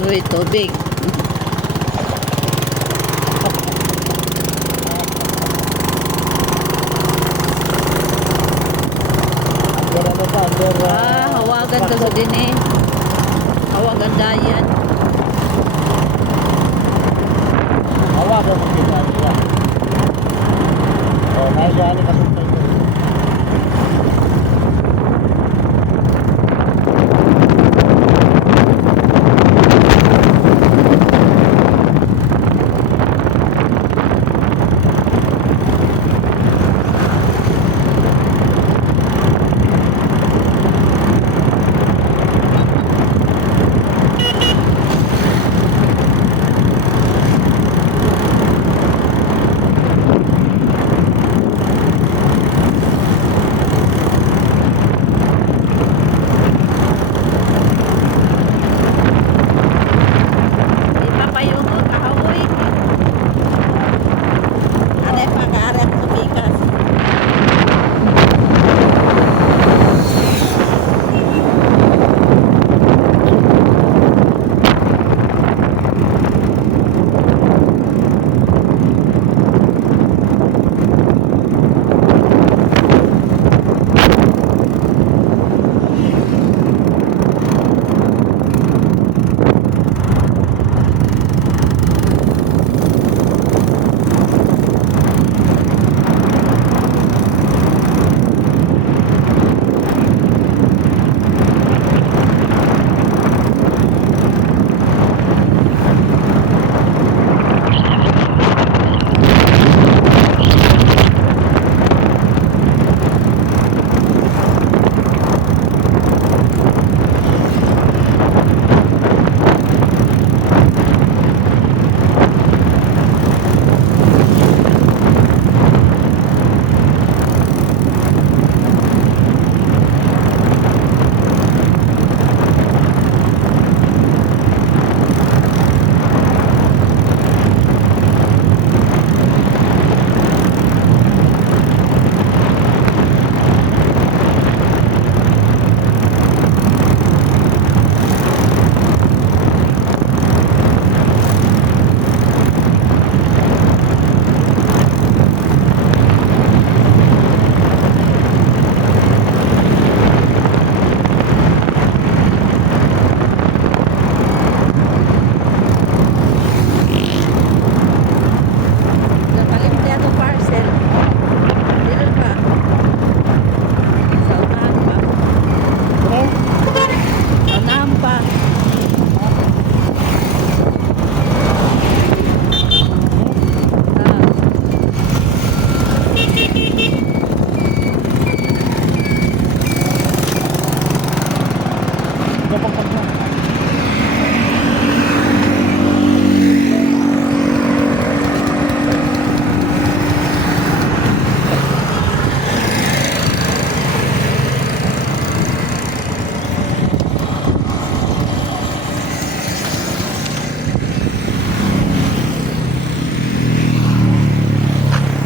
Uy, tubig. Hawagan ka sa din eh. Hawagan dayan. Hawagan mo kita. Oh, naigaan ka sa ito.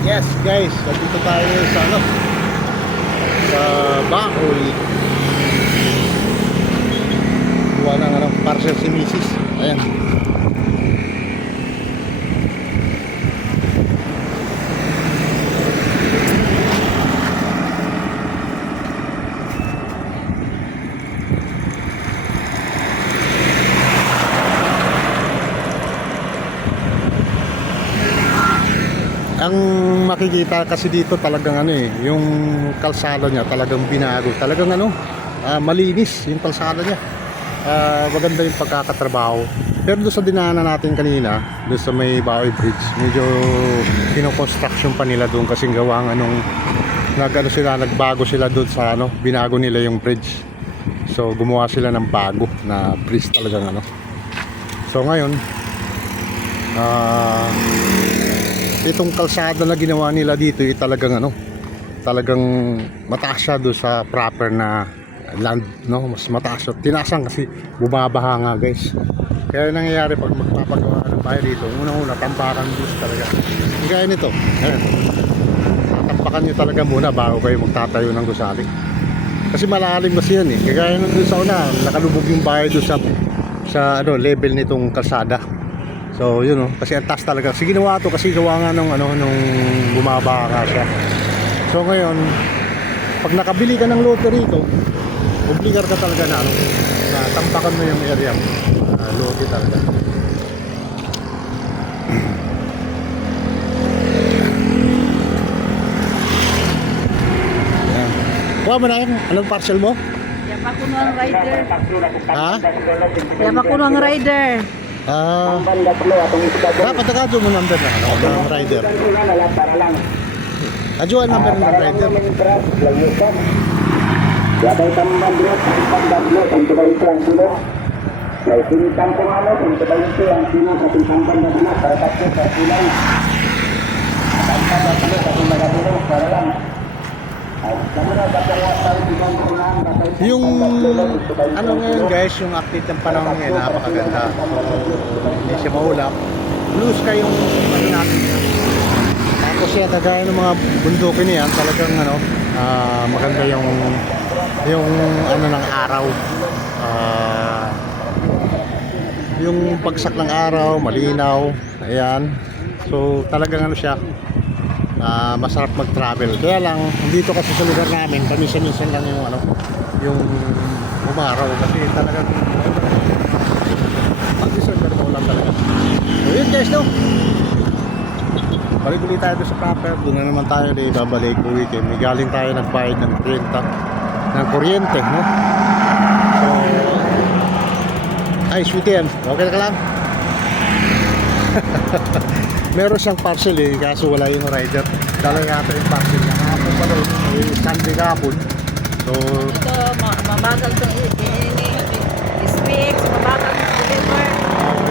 Yes guys, dito tayo sa sa Bacoy. Buwan ng parcel si Mrs. Ayan. Ang makikita kasi dito talagang yung kalsada niya talagang binago. Talagang malinis yung kalsada niya. Maganda yung pagkakatrabaho. Pero doon sa dinaanan natin kanina, doon sa may Bacoy Bridge, medyo kino-construction pa nila doon kasi gawang nagbago sila doon sa binago nila yung bridge. So gumawa sila ng bago na bridge talagang So ngayon, itong kalsada na ginawa nila dito ay talagang talagang mataas siya doon sa proper na land, mas mataas siya. Tinasan kasi bumabaha nga guys. Kaya nangyayari pag magpapagawa ng bahay dito, unang-una tampakan doon talaga. Gaya nito, tampakan nyo talaga muna bago kayo magtatayo ng gusali. Kasi malalim kasi yan kagaya nung doon sa una, nakalubog yung bahay doon sa sa ano level nitong kalsada. So yun kasi ang taas talaga. Kasi ginawa to kasi gawa nga nung nung bumaba nga siya. So ngayon, pag nakabili ka ng lote rito, obligar ka talaga na na tampakan mo yung area mo. Lote talaga. Yan. Kuha mo na yan. Anong parcel mo? Kaya pa kuno ang rider. Ha? Kaya pa kuno ang rider. Dapat nakadyo mo number na ng rider. Adyo ang number ng rider. Labay tamban dulu, tamban dulu, tamban itu yang dulu. Nah, sini kampung tamban itu yang sini satu tamban di sana, para takut terpulang. Tamban dulu, satu mega dulu, sekarang. Yung ano ngayon guys, yung update ng panahon ngayon napakaganda. Hindi siya maulap. Blue sky yung ano natin. Tapos siya kagaya ng mga bundukin niyan, talagang maganda yung ano ng araw. Yung bagsak ng araw, malinaw. Ayan. So talagang ano siya, masarap mag-travel. Kaya lang dito kasi sa lugar namin, paminsan-minsan lang yung umaraw kasi talagang pag-deserve na lang talaga. So yun guys, balik ulit tayo doon sa proper. Doon na naman tayo babalik weekend. May galing tayo nagbayad ng kuryente, no? So ay, sweetie, okay na ka lang? Meron siyang parcel kaso wala yung rider. Dala yata yung parcel niya. Kahapon pa daw, Sunday kahapon. So, Ito, mabagal itong SPX, mabagal itong deliver.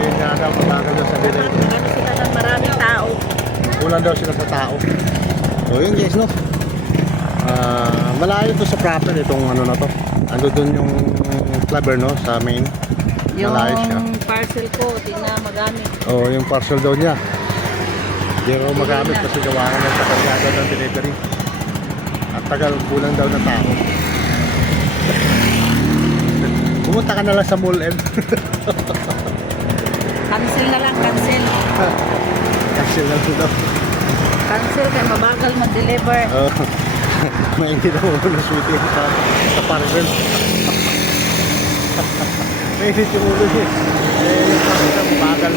yun nga daw, mabagal daw sa delay. Ano sila ng maraming tao. Kulang daw sila sa tao. So, yun guys, no? Malayo to sa proper itong ano na to. Ando dun yung clubber, no? Sa main. Malayo siya. Yung parcel ko, di na magamit. Oh, yung parcel daw niya. Hindi raw magamit kasi gawa nga sa kanya ng delivery. At tagal, kulang daw ng tao. Pumunta ka na lang sa mall, Ed. Cancel na lang, cancel. Cancel na lang daw. Cancel kaya mabagal mag-deliver. Oh. May hindi daw ulo sweetie sa parcel. May hindi yung ulo niya. Yung parcel, mabagal.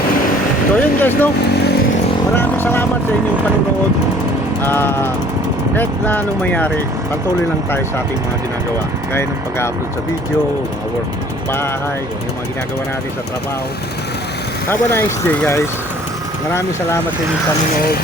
So yun guys, no? Maraming salamat sa inyong panonood. Kahit na anong mayari, patuloy lang tayo sa ating mga ginagawa. Gaya ng pag-upload sa video, mga work sa bahay, yung mga ginagawa natin sa trabaho. Have a nice day guys. Maraming salamat sa inyong panonood.